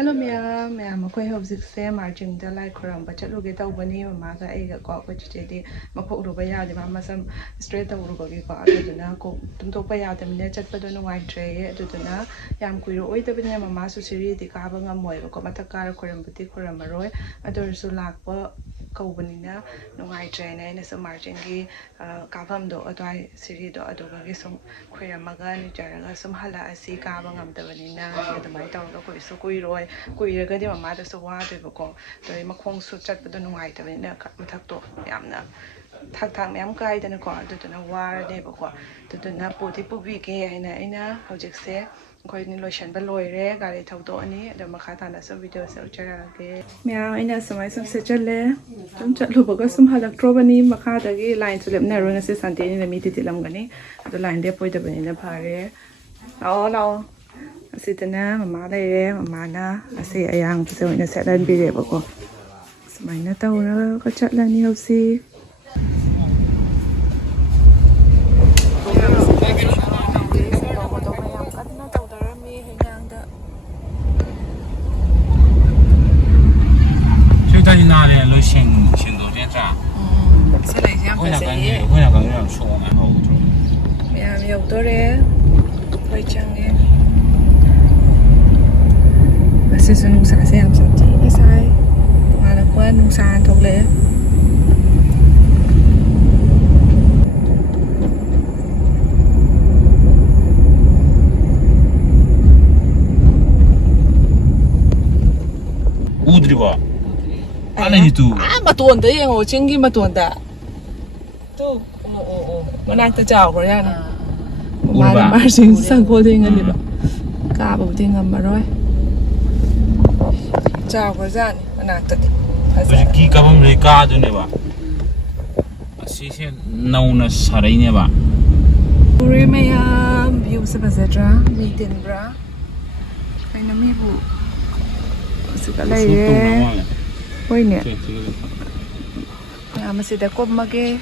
Hello ma'am, akwai hꯧꯖꯤꯛꯁꯦ Marjingda lai khuramba chatluge tawbani mamaga aiga ko akwai chichedi makhok ruba yade ma masam straight tawrubagi ko aduduna ko tumtokpa yadamne chatpado nungaitre aduduna yam kuiro oidabine mama su siri di kaba ngamoy ko mathakara khurambati khuramaroi adursu lakpa kaubanina nungaitre na ina sum Marjinggi kabamdo adwai siri do adugagi sum khuramaga ni jaraga sum hala asi kaba ngamdabanina adamai tawga ko isu kuiroi kuiragadi mamada su wadebako doi makhong su chatpado nungaitabina mathakto yamna thak ma'am kaidana ko aduduna waradebako aduduna poti pubige haina aina hojikse khoi ni lotion ba loire gari thawdo ani ado makha tana so video se ucharage ma'am aina samai sam se challe tum chatlu baga sum halaktrobani makha dagi line sulep na ro ngase sante ni mi titilamgani ado line de poidabani na phare lao asitana mama leire mama na ase ayang pse oina setlan birebako sumaina tawra ka chatlani hausi chaminare lo xin do jian zha se lai jiang会那个有点说然后ma'am yau dore khoi change Masih senang saya yang santi ni saya malah pun nungsan thok le udri ba ana itu matuan dah yang cenggi matuan dah tu mana kita jauh kau ya malah masih sangkul dengan ni ba kau dengan maroi Chào các bạn, mình tự ki kabam re ka du ne ba asi se nau na sarai ne ba Puri maya view sa bazatra meeting bra Ay na mi bu Sikalay ye Hoy ne Kaya masida ko mage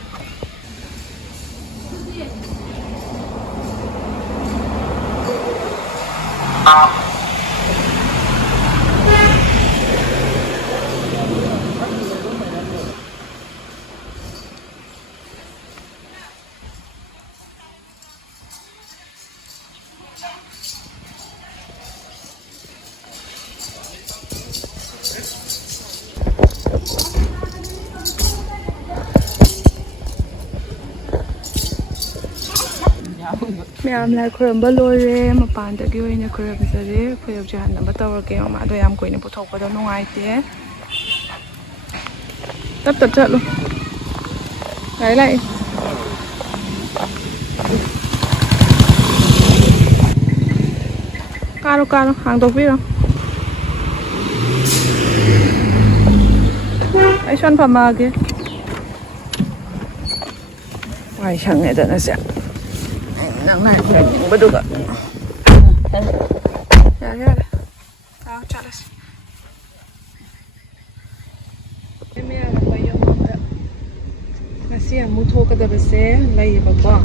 Ma'am lai khuramba loire mapan da gi oina khuramba sare khoyab jahan na batawar ke ma do yam koina puthok da nungai te tap chatlo lai lai karo hang dok biro ai shon phama ge ai chang ne da na se nang này những bất được ạ ya tao chả là em là bây giờ mà xí mua thô cái đó sẽ lấy vào bò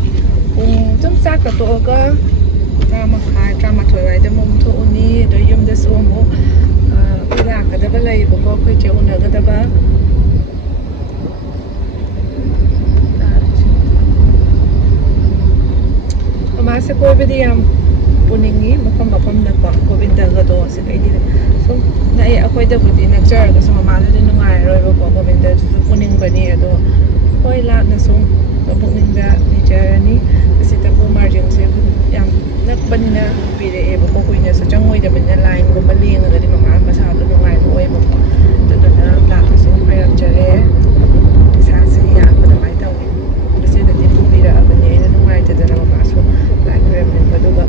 chúng ta cái tổ cái ra mà khai ra mà thôi vậy để mua thô ní để dùng để xuống mua bây giờ cái đó lấy vào bò cái chỗ nào cái đó Masa ko bedi am puningi makam na ko COVID daga do sa kay dili so na akoy da budi nagjar ko sa mamala din nungai roi ko COVID da su puning bani ado hoy la na so puning da ni jarani kasi ta ko margin se yam nak bani na pire e ko ko nya sa changoi da ban line ko bali nga di mama masa do nungai roi mo to na la so ayam jare sa sa ya ko da mai taw kasi da din pira abani na nungai ta da mama so Remember baduga.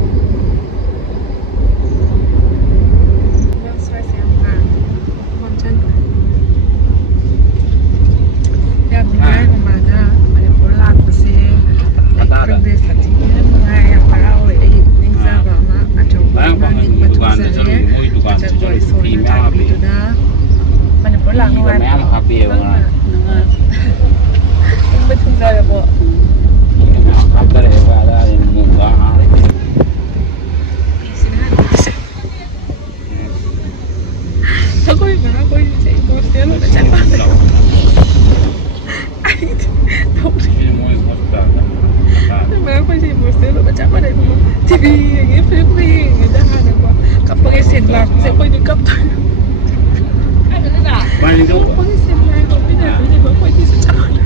Ya mulai mana ada pulang besi. Kerja sati mulai yang parau ini ningsa bama atau bama ning batu saya. Macam boy sore tadi itu dah. Mana pulang mulai. Betul saya bo. Ako'y nga, ako'y sa emotional na siya pa. Ay, don't. Diba ako'y sa emotional na siya pa na yung TV, yung film, dahan ako. Kapag isin lang, kasi ako'y nagkapto. Kapag isin lang, ako'y pinapili ko, ako'y di sa tsaka na.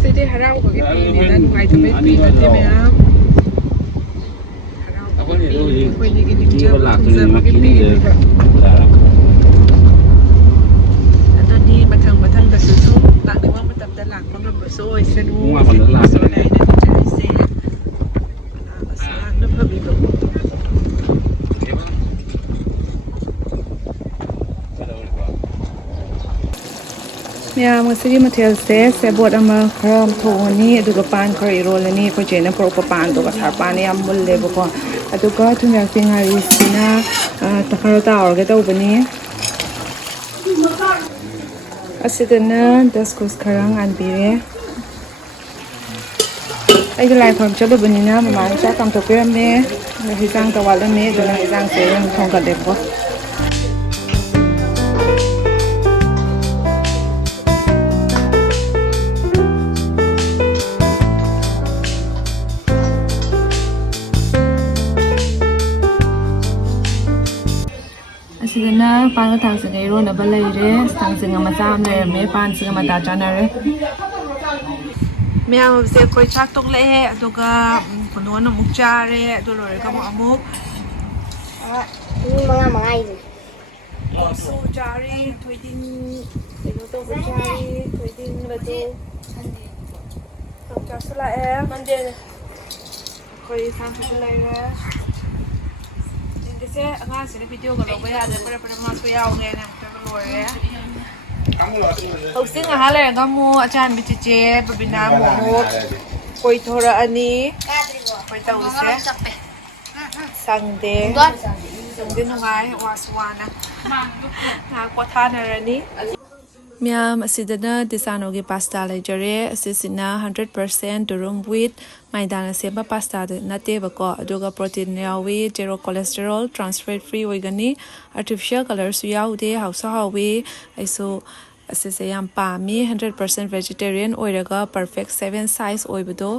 Sige, harap ko ipili na, nung ay tabay pili na, di ba yan? Ako'y di ginigyan ko sa mag-ipili ba? Matang da susu tak dengan matang dalang bangga berso senu so na ina tarise asang na pabito ya masigi material se bot ama kram thoni aduga pan khari rol ani ko jena pro pan do ka thar pan ya mulle bo ko aduga thunga singari sina takarata orga do bani asidana da2gasu karang anbire ai lai khom chaba banina mama cha kam to pem me hijang tawal me dona hijang se thong ka dekho asidana pan ka thang se ro na balai re sang se nga macham le me pan se ma da chaminare ma'am से कोई चाक तो ले है तो का कुनोन मुक चारे तो लोरे का अमुक mga mga ini. so चारे थोइदिन इनो तो चारे थोइदिन लदो तो चासला है मंदे कोई सांप ले है जैसे अंगा से वीडियो को लोग या दे पर मास को याओ ने तो लोरे Hậu sinh hả lại có mua chan bị chế babyna mua quay thora ani quay tàu xe sang de nungai waswana na kwa thana rani Miam asidana disano gi pasta lejare asisina 100% durum wheat maidana seba pasta nate bako aduga protein yawi zero cholesterol trans fat free oigani artificial color su yaude hausa hawi aiso asise yam pami 100% vegetarian oiraga perfect 7 size oibado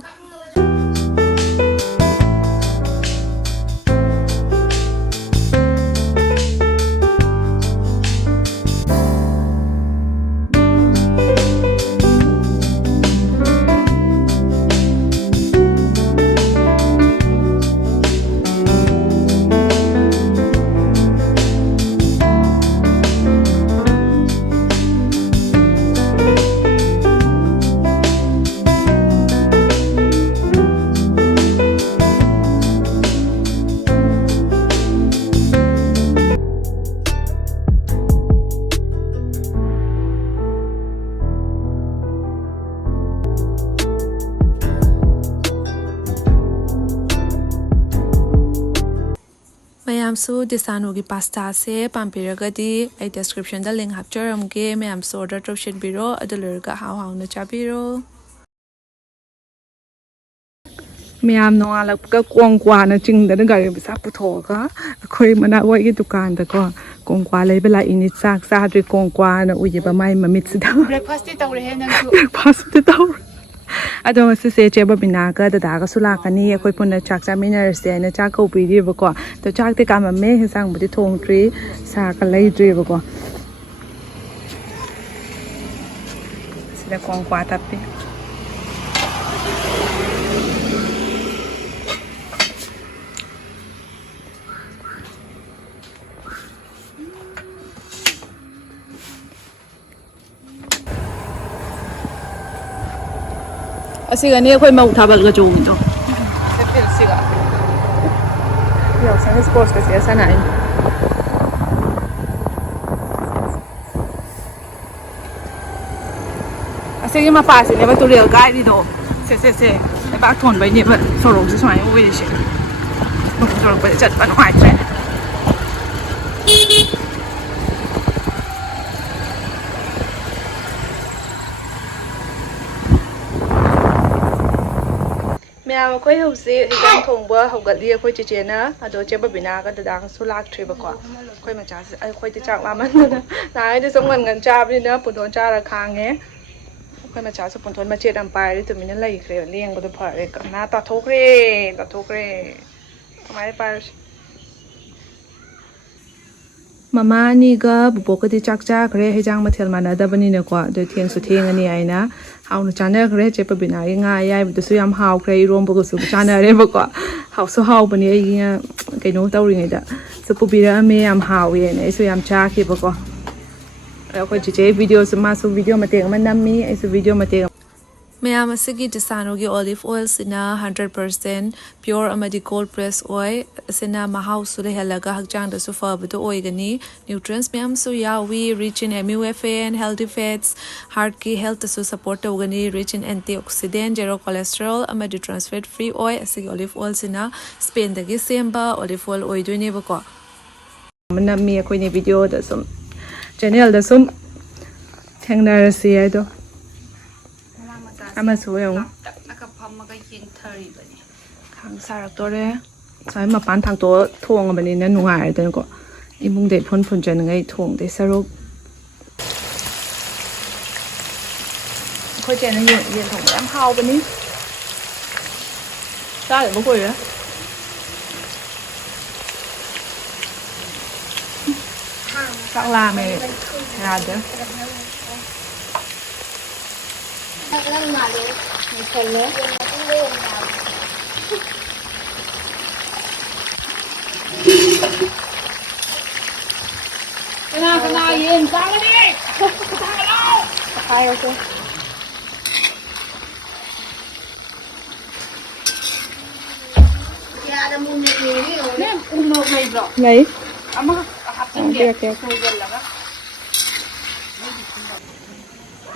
Mayamsu disano gi pasta se pampiragadi ai description da link hapcharam ge mayamsu order option biro adulurga haw na chabiro Mayam no alak ka kongkwa na chingda na gari bisa putho ka khoi mana wai gi dukan da ko kongkwa lei bela ini chak sa dri kongkwa na uji ba mai mamit sida Breakfast ti tawre he nang su. breakfast ti taw Ado se che babyna ka da2gasu la kani akhoi punna chak chaminare se na chak ko pi ri ba ko to chak te ka ma me sang budi thong tri sa ka lei tri ba ko sida kongkwa tapi Asiga ni akhoi mau thabal ga jong to se phil siga yo sang sports ka sia sanai Asigi ma pa se ne ba tu real guide ni do se e ba thon bai ni ba sorong se swai o wi se ba sorong ba chat ba no hai tre ꯃꯌꯥꯝ ꯑꯩꯈꯣꯏ ꯍꯧꯖꯤꯛ ꯍꯤꯟꯖꯥꯡ ꯊꯣꯡꯕ ꯍꯧꯒꯠꯂꯤ ꯑꯩꯈꯣꯏ ꯆꯦꯆꯦꯅ ꯑꯗꯣ ꯆꯦ ꯕꯕꯤꯅꯥꯒ ꯗꯗꯥꯒꯁꯨ ꯂꯥꯛꯇ꯭ꯔꯤꯕꯀꯣ ꯑꯩꯈꯣꯏ ꯃꯆꯥꯁꯦ ꯑꯩꯈꯣꯏꯗꯤ ꯆꯥꯛ ꯂꯥꯝꯃꯟꯗꯅ ꯅꯍꯥꯟꯒꯩꯗꯤ ꯁꯨꯝ ꯉꯟ ꯆꯥꯕꯅꯤꯅ ꯄꯨꯟꯗꯣꯟ ꯆꯥꯔ ꯈꯥꯡꯉꯦ ꯑꯩꯈꯣꯏ ꯃꯆꯥꯁꯨ ꯄꯨꯟꯊꯣꯟ ꯃꯆꯦꯠ ꯑꯃ ꯄꯥꯏꯔꯤ ꯇꯨꯃꯤꯟꯅ ꯂꯩꯈ꯭ꯔꯦ ꯂꯦꯡꯕꯗꯣ ꯐꯔꯦ ꯀꯅꯥ ꯇꯥꯊꯣꯛꯈ꯭ꯔꯦ ꯀꯃꯥꯏꯅ ꯄꯥꯏꯔꯁꯤ ꯃꯃꯥ ꯑꯅꯤꯒ ꯕꯨꯕꯣꯛꯀꯗꯤ ꯆꯥꯛ ꯆꯥꯈ꯭ꯔꯦ ꯍꯩꯖꯥꯡ ꯃꯊꯦꯜ ꯃꯥꯟꯅꯗꯕꯅꯤꯅꯀꯣ ꯑꯗꯨ ꯊꯦꯡꯁꯨ ꯊꯦꯡꯉꯅꯤ ꯑꯩꯅ ꯍꯥꯎꯅ ꯆꯥꯅꯈ꯭ꯔꯦ ꯆꯦ ꯄꯕꯤꯅꯥꯒꯤ ꯉꯥ ꯑꯌꯥꯏꯕꯗꯨꯁꯨ ꯌꯥꯝ ꯍꯥꯎꯈ꯭ꯔꯦ ꯏꯔꯣꯝꯕꯒꯁꯨ ꯆꯥꯅꯔꯦꯕꯀꯣ ꯍꯥꯎꯁꯨ ꯍꯥꯎꯕꯅꯦ ꯑꯩꯒꯤ ꯀꯩꯅꯣ ꯇꯧꯔꯤꯉꯩꯗ ꯁꯨ ꯄꯨꯕꯤꯔꯛꯑꯝꯃꯦ ꯌꯥꯝ ꯍꯥꯎꯋꯦꯅ ꯑꯩꯁꯨ ꯌꯥꯝ ꯆꯥꯈꯤꯕꯀꯣ ꯑꯩꯈꯣꯏ ꯆꯤꯆꯦ ꯚꯤꯗꯤꯑꯣꯁꯨ ꯃꯥꯁꯨ ꯚꯤꯗꯤꯑꯣ ꯃꯇꯦꯛ ꯑꯃ ꯅꯝꯃꯤ ꯑꯩꯁꯨ ꯚꯤꯗꯤꯑꯣ ꯃꯇꯦꯛ ꯃꯌꯥꯝ ꯑꯁꯤꯒꯤ ꯗꯤꯁꯥꯅꯣꯒꯤ ꯑꯣꯂꯤꯚ ꯑꯣꯏꯜꯁꯤꯅ 100% ꯄꯤꯌꯣꯔ ꯑꯃꯗꯤ ꯀꯣꯜꯗ ꯄ꯭ꯔꯦꯁ ꯑꯣꯏ ꯑꯁꯤꯅ ꯃꯍꯥꯎꯁꯨ ꯂꯩꯍꯜꯂꯒ ꯍꯛꯆꯥꯡꯗꯁꯨ ꯐꯕꯗꯣ ꯑꯣꯏꯒꯅꯤ ꯅ꯭ꯌꯨꯇ꯭ꯔꯤꯌꯦꯟꯁ ꯃꯌꯥꯝꯁꯨ ꯌꯥꯎꯋꯤ ꯔꯤꯆ ꯏꯟ MUFAN ꯍꯦꯜꯗꯤ ꯐꯦꯠꯁ ꯍꯥꯔꯠꯀꯤ ꯍꯦꯜꯇꯁꯨ ꯁꯄꯣꯔꯠ ꯇꯧꯒꯅꯤ ꯔꯤꯆ ꯏꯟ ꯑꯦꯟꯇꯤ ꯑꯣꯛꯁꯤꯗꯦꯟ ꯖꯦꯔꯣ ꯀꯣꯂꯦꯁꯇꯔꯣꯜ ꯑꯃꯗꯤ ꯇ꯭ꯔꯥꯟꯁꯐꯦꯠ ꯐ꯭ꯔꯤ ꯑꯣꯏ ꯑꯁꯤꯒꯤ ꯑꯣꯂꯤꯚ ꯑꯣꯏꯜꯁꯤꯅ ꯁ꯭ꯄꯦꯟꯗꯒꯤ ꯁꯦꯝꯕ ꯑꯣꯂꯤꯚ ꯑꯣꯏꯜ ꯑꯣꯏꯗꯣꯏꯅꯦꯕꯀꯣ ꯅꯝꯃꯤ ꯑꯩꯈꯣꯏꯅꯤ ꯚꯤꯗꯤꯑꯣꯗ ꯁꯨꯝ ꯆꯦꯅꯦꯜꯗ ꯁꯨꯝ ꯊꯦꯡꯅꯔꯁꯤ ꯍꯥꯏꯗꯣ ꯑꯃꯁꯨ ꯌꯦꯡꯉꯨ ꯈꯥꯡ ꯁꯥꯔꯛꯇꯣꯔꯦ ꯁꯨꯃꯥꯏ ꯃꯄꯥꯟ ꯊꯥꯡꯇꯣꯛꯑ ꯊꯣꯡꯉꯕꯅꯤꯅ ꯅꯨꯡꯉꯥꯏꯔꯦꯗꯅꯀꯣ ꯏꯃꯨꯡꯗ ꯏꯐꯨꯟ ꯐꯨꯟꯖꯅꯤꯡꯉꯩ ꯊꯣꯡꯗꯩ ꯁꯔꯨꯛ ꯑꯩꯈꯣꯏ ꯆꯦꯅ ꯌꯦꯟ ꯊꯣꯡꯕ ꯌꯥꯝ ꯍꯥꯎꯕꯅꯤ ꯆꯥꯗꯕ ꯀꯨꯏꯔꯦ ꯆꯥꯛ ꯂꯥꯝꯃꯦ ꯌꯥꯗ꯭ꯔꯦ Kena yin jangan ni. ꯍꯥꯏꯔꯁꯦ Ni umur mai bro. ꯂꯩ Ama hapin dia.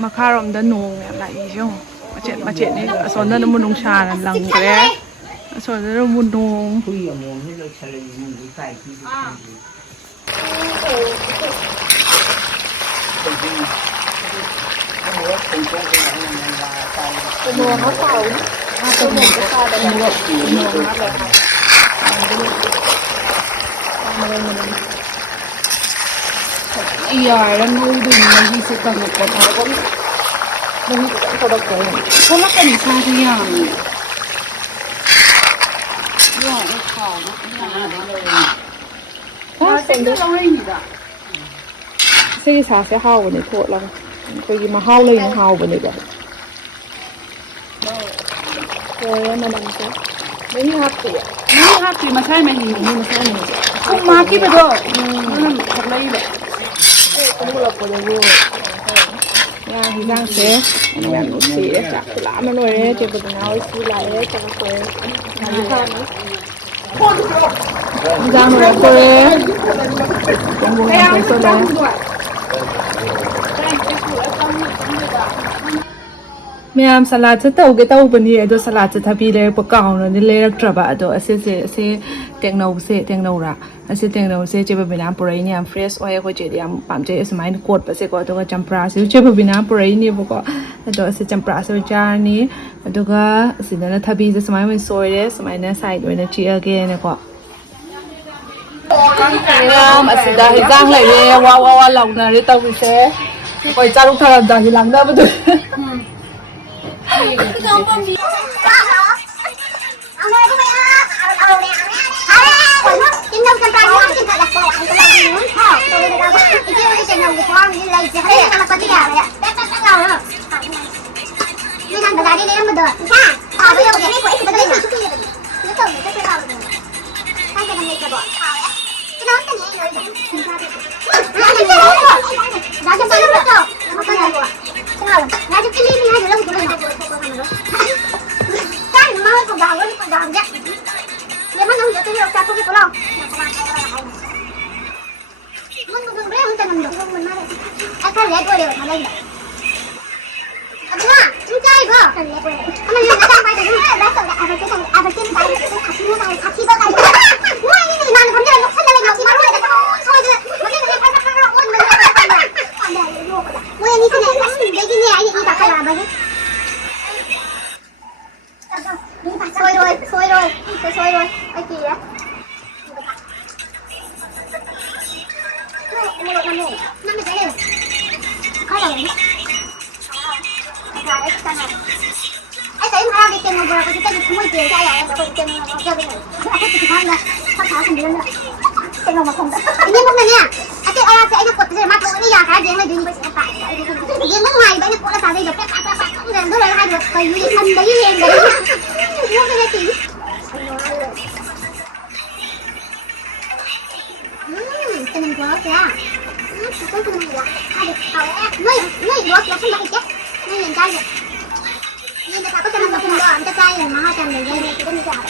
ꯃꯈꯥꯔꯣꯝꯗ ꯅꯣꯡ ꯌꯥꯝ ꯂꯥꯛꯏ ꯌꯦꯡꯉꯣ ꯃꯆꯦꯠ ꯃꯆꯦꯠꯅꯤ ꯑꯁꯣꯝꯗꯅ ꯑꯃꯨꯛ ꯅꯨꯡꯁꯥꯅ ꯂꯪꯈ꯭ꯔꯦ ꯑꯁꯣꯝꯗꯅ ꯑꯃꯨꯛ ꯅꯣꯡ Iya, orang mau dulu lagi sekarang kau tahu kan? Kau makan ni satu yang. Ya, kau. Kau sentuh orang ini dah. ꯁꯤꯒꯤ ꯁꯥꯁꯦ ꯍꯥꯎꯕꯅꯦ ꯊꯣꯠꯂꯒ ꯑꯩꯈꯣꯏꯒꯤ ꯃꯍꯥꯎ ꯂꯩꯅ ꯍꯥꯎꯕꯅꯦꯕ ꯂꯣꯏꯔꯦ ꯃꯅꯝꯁꯦ ꯃꯍꯤ ꯍꯥꯞꯇꯦ masai meni. ꯃꯁꯥꯅꯤ Kau maki betul. Mana terlalu dah. ꯀꯨꯝꯃꯨꯔꯛꯄꯗꯕꯨ ꯉꯥ ꯍꯤꯟꯖꯥꯡꯁꯦ ꯌꯥꯝ ꯅꯨꯡꯁꯤꯌꯦ ꯆꯥꯛꯁꯨ ꯂꯥꯝꯅ ꯂꯣꯏꯔꯦ ꯆꯦꯕꯗꯨꯅ ꯍꯣꯏꯁꯨ ꯂꯥꯛꯑꯦ ꯆꯪꯉꯛꯇꯣꯔꯦ ꯍꯤꯟꯖꯥꯡ ꯂꯣꯏꯔꯛꯇꯣꯔꯦ ꯀꯣꯡꯒꯣꯡ ꯊꯣꯛꯆꯜꯂꯦ ꯃꯌꯥꯝ ꯁꯂꯥꯠꯁꯦ ꯇꯧꯒꯦ ꯇꯧꯕꯅꯤ ꯑꯗꯣ ꯁꯂꯥꯠꯁꯦ ꯊꯕꯤ ꯂꯩꯔꯛꯄ ꯀꯥꯎꯅꯗꯤ ꯂꯩꯔꯛꯇ꯭ꯔꯕ ꯑꯗꯣ ꯑꯁꯤ ꯇꯦꯡꯅꯧꯔꯥ ꯑꯁꯤ ꯇꯦꯡꯅꯧꯁꯦ ꯆꯦꯕꯕꯤꯅꯥ ꯄꯨꯔꯛꯏꯅꯦ ꯌꯥꯝ ꯐ꯭ꯔꯦꯁ ꯑꯣꯏ ꯑꯩꯈꯣꯏ ꯆꯦꯗꯤ ꯌꯥꯝ ꯄꯥꯝꯖꯩ ꯑꯁꯨꯃꯥꯏꯅ ꯀꯣꯠꯄꯁꯦꯀꯣ ꯑꯗꯨꯒ ꯆꯝꯄ꯭ꯔꯥꯁꯤꯁꯨ ꯆꯦꯕꯕꯤꯅꯥ ꯄꯨꯔꯛꯏꯅꯦꯕꯀꯣ ꯑꯗꯣ ꯑꯁꯤ ꯆꯝꯄ꯭ꯔꯥꯁꯦ ꯆꯥꯔꯅꯤ ꯑꯗꯨꯒ ꯑꯁꯤꯗꯅ ꯊꯕꯤꯁꯦ ꯁꯨꯃꯥꯏꯅ ꯑꯣꯏꯅ ꯁꯣꯏꯔꯦ ꯁꯨꯃꯥꯏꯅ ꯁꯥꯏꯠ ꯑꯣꯏꯅ ꯆꯤꯛꯑꯒꯦꯅꯀꯣ ꯃꯌꯥꯝ ꯑꯁꯤꯗ ꯍꯤꯟꯖꯥꯡ ꯂꯩꯔꯦ ꯋꯥ ꯋꯥ ꯂꯥꯎꯅꯔꯦ ꯇꯧꯔꯤꯁꯦ ꯑꯩꯈꯣꯏ ꯆꯥꯔꯨꯛ ꯊꯔꯝꯗꯥꯏꯒꯤ ꯂꯥꯡꯅꯕꯗꯨ mua lột năm này dễ lên khó là đấy đấy sang này ấy thấy mà đi tiền vừa có cái tiền mua tiền ra rồi có tiền cho bên này không có tiền tham ra sắp tháo thành tiền nữa tiền mà không nhưng không này nha cái ai sẽ nó cột cái mắt nó đi ra cái gì này đi bây giờ phải riêng nước ngoài bây giờ cũng là sao đây được các bạn đó là hai được phải như thân đấy liền đấy mua cái này thì cái này quá kìa cái này là hai được tàu mấy được là không phải chết mấy lần trai rồi nhưng mà có cho nó không được cho trai rồi mà hai trăm này dây này cái này sao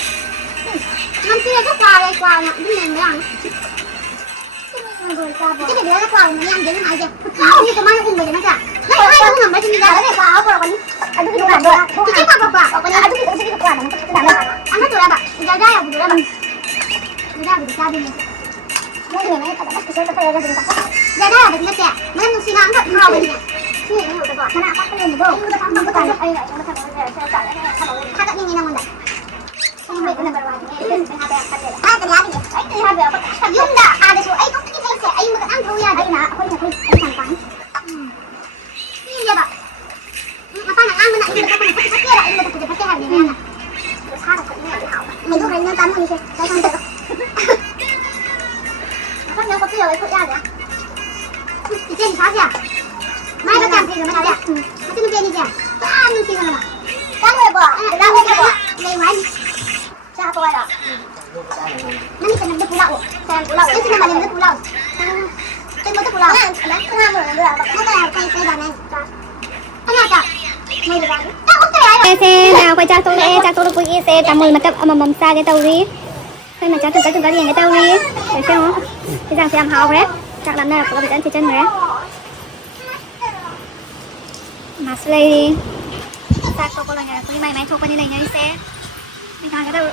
năm kia có quà đây quà nè cái này nữa cái này đứa quà mình ăn đến hai giờ không như cái máy cũng vậy nó cả nó hai cũng nằm ở trên ra cái quà áo quà còn ăn cái quà rồi cái quà còn ăn cái quà này ăn hết rồi bạn ra ra là ra mình ra được ra đi mấy người mấy cái số cái ra được ra ra được nó kẹt mấy nó xin ăn thật ngon vậy nè cái này nó được rồi nó bắt lên được không nó có được ai lại nó thằng nó thằng như nào không biết cái này là cái hai cái lá gì cái hai bèo cái dùng đã à để số ấy có cái này sẽ ấy mà ăn thôi à đây nè thôi thằng bán như vậy bạn mà tao ăn bên này mình không có cái lại mình phải cái hàng này nè sao được cái này hảo mình có hành nó tắm không chứ cái không được nó nhớ có cái rồi ra đấy thì trên sao kìa mai nó làm gì rồi mới nói đấy nó trên bên đi kìa ta mình xin rồi mà đang ngồi bỏ đang ngồi bỏ đây ngoài sao tôi rồi nó đi xem được pulau xem pulau cái gì mà làm được pulau trên một cái pulau đấy cái ham rồi là nó là cây bà này cái nào cả mày được rồi xe nào quay cha tôi được xe chạm mười mà tập mầm xa cái tàu đi khi mà cha tôi cái liền cái tàu đi để xem không thì rằng xem hào đấy chắc là này có bị đánh thì chân đấy mà slay đi ta có là nhà có mày thôi coi như này nhà xe mình thằng cái tàu